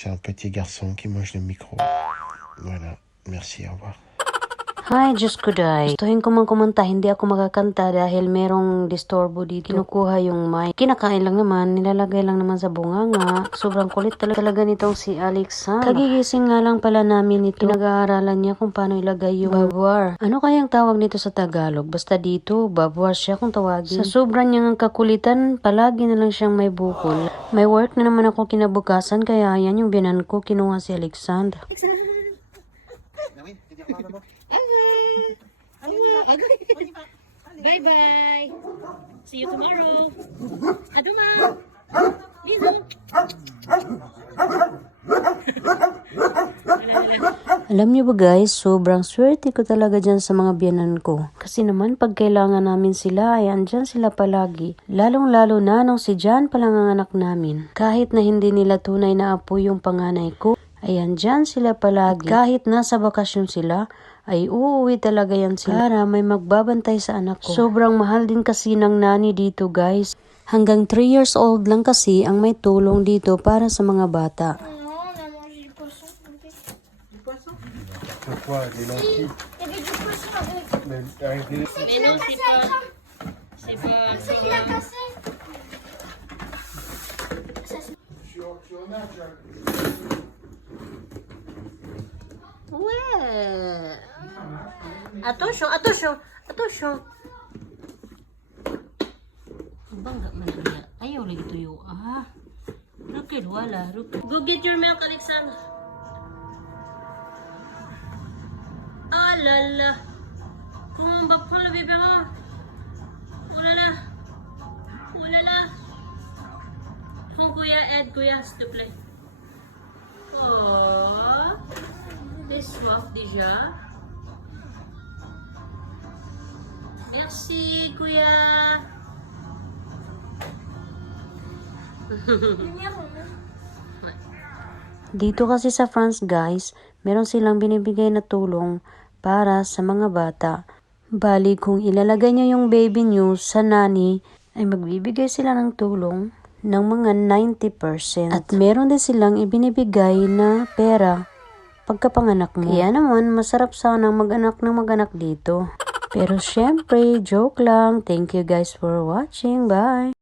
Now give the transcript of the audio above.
C'est un petit garçon qui mange le micro. Voilà. Merci, au revoir. Hi, Diyos ko day. Gustuhin ko man kumanta, hindi ako makakanta dahil merong disturbo dito. Kinukuha yung mic. Kinakain lang naman, nilalagay lang naman sa bunganga. Sobrang kulit talaga, talaga nitong si Alexandra. Kagigising nga lang pala namin ito. Pinag-aaralan niya kung paano ilagay yung babwar. Ano kayang tawag nito sa Tagalog? Basta dito, babwar siya kung tawagin. Sa sobrang niyang kakulitan, palagi na lang siyang may bukol. May work na naman ako kinabukasan, kaya yan yung binan ko, kinuha si Alexandra. Bye bye. See you tomorrow. Aduma. Lizu. Alam niyo ba guys, sobrang swerte ko talaga dyan sa mga biyanan ko. Kasi naman pag kailangan namin sila ay andyan sila palagi. Lalong lalo na nung si John palang ang anak namin. Kahit na hindi nila tunay na apo yung panganay ko, ay andyan sila palagi. Kahit nasa bakasyon sila, ay uuwi talaga yan sila para may magbabantay sa anak ko. Sobrang mahal din kasi ng nani dito guys. Hanggang 3 years old lang kasi ang may tulong dito para sa mga bata. Pourquoi Des lentilles Il y avait du poisson avec. Mais avec des... Mais non, c'est pas. C'est pas. C'est qu'il a cassé. Ouais. Attention, attention, attention. Bangga man niya. Ayaw lagi tuyo. Ah. Rukid, wala. Rukid. Go get your milk, Alexandra. Ah là là. Comment on va prendre le biberon Oh là là. Oh là là. Prends Goya, aide Goya, s'il te plaît. Oh. T'es soif déjà. Merci, Kuya. Dito kasi sa France guys, meron silang binibigay na tulong para sa mga bata. Bali kung ilalagay niyo yung baby niyo sa nani, ay magbibigay sila ng tulong ng mga 90%. At meron din silang ibinibigay na pera pagkapanganak mo. Kaya naman, masarap sanang mag-anak ng mag-anak dito. Pero syempre, joke lang. Thank you guys for watching. Bye!